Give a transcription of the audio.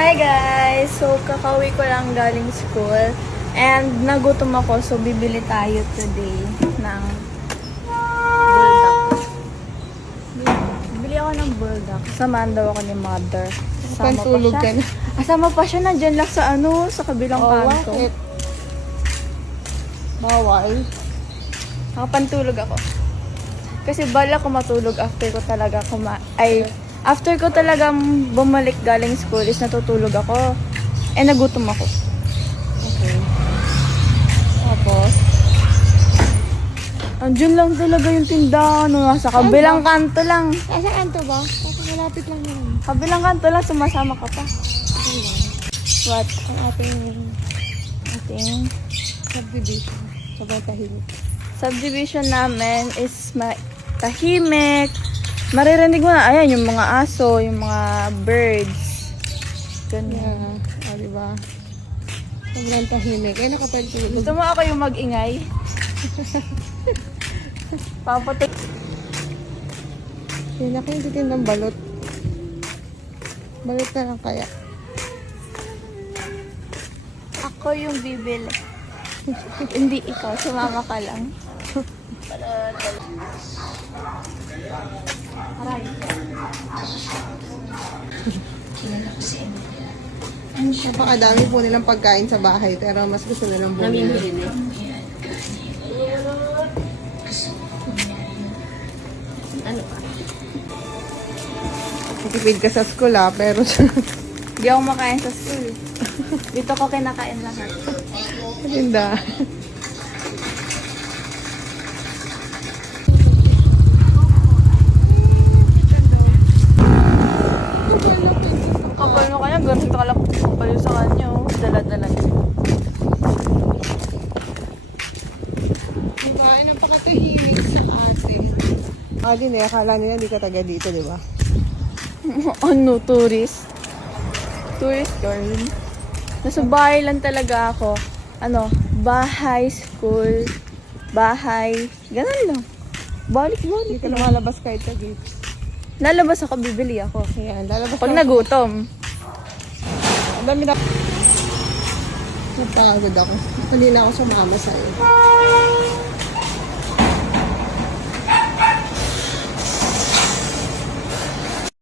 Hi guys! So, kakauwi ko lang galing school. And nagutom ako, so bibili tayo today ng bulldog. Bibili ako ng bulldog. Samahan daw ako ni mother. Pantulog ka na. Asama pa siya, nandyan lang sa sa kabilang kanto. Bakit? Bawal. Nakapantulog ako. Kasi bala ko matulog after ko talaga after ko talagang bumalik galing school is natutulog ako. Nagutom ako. Okay. Tapos? Andiyan lang talaga yung tindahan. Sa kabilang kanto lang. Asa kanto ba? Kasi malapit lang naman. Kabilang kanto lang, sumasama ka pa. What? Ang ating Ating subdivision. Sabay tahimik. subdivision namin is tahimik. Maririnig mo na, ayan, yung mga aso, yung mga birds. Ganyan. Yeah. Diba? Sobrang tahimik. Nakapagtulog. Gusto mo ako yung mag-ingay? Papatay. Yun ako yung titin ng balot. Balot na lang kaya. Ako yung bibili. Hindi ikaw, sumama ka lang. Aray. Napakadami po nilang pagkain sa bahay pero mas gusto nilang bumili. Ano pa? Nakipid ka sa school pero Hindi ako makain sa school. Dito ko kinakain lahat. Linda. Ang kapal mo kanya, ganito ka lang kapal yung sa kanya. Dala-dala niya. Diba? Napakatahimik sa atin. Alin akala nila hindi ka taga dito, di ba? Ano, tourist? Tourist girl. Nasa bahay lang talaga ako. Bahay, school, bahay. Ganun lang. Balik-balik. Hindi ka lumalabas kahit sa gate. Lalabas ako, bibili ako. Ayan, lalabas Pag na- nagutom. Ang dami na... Napagod ako. Pali na ako sumama sa'yo.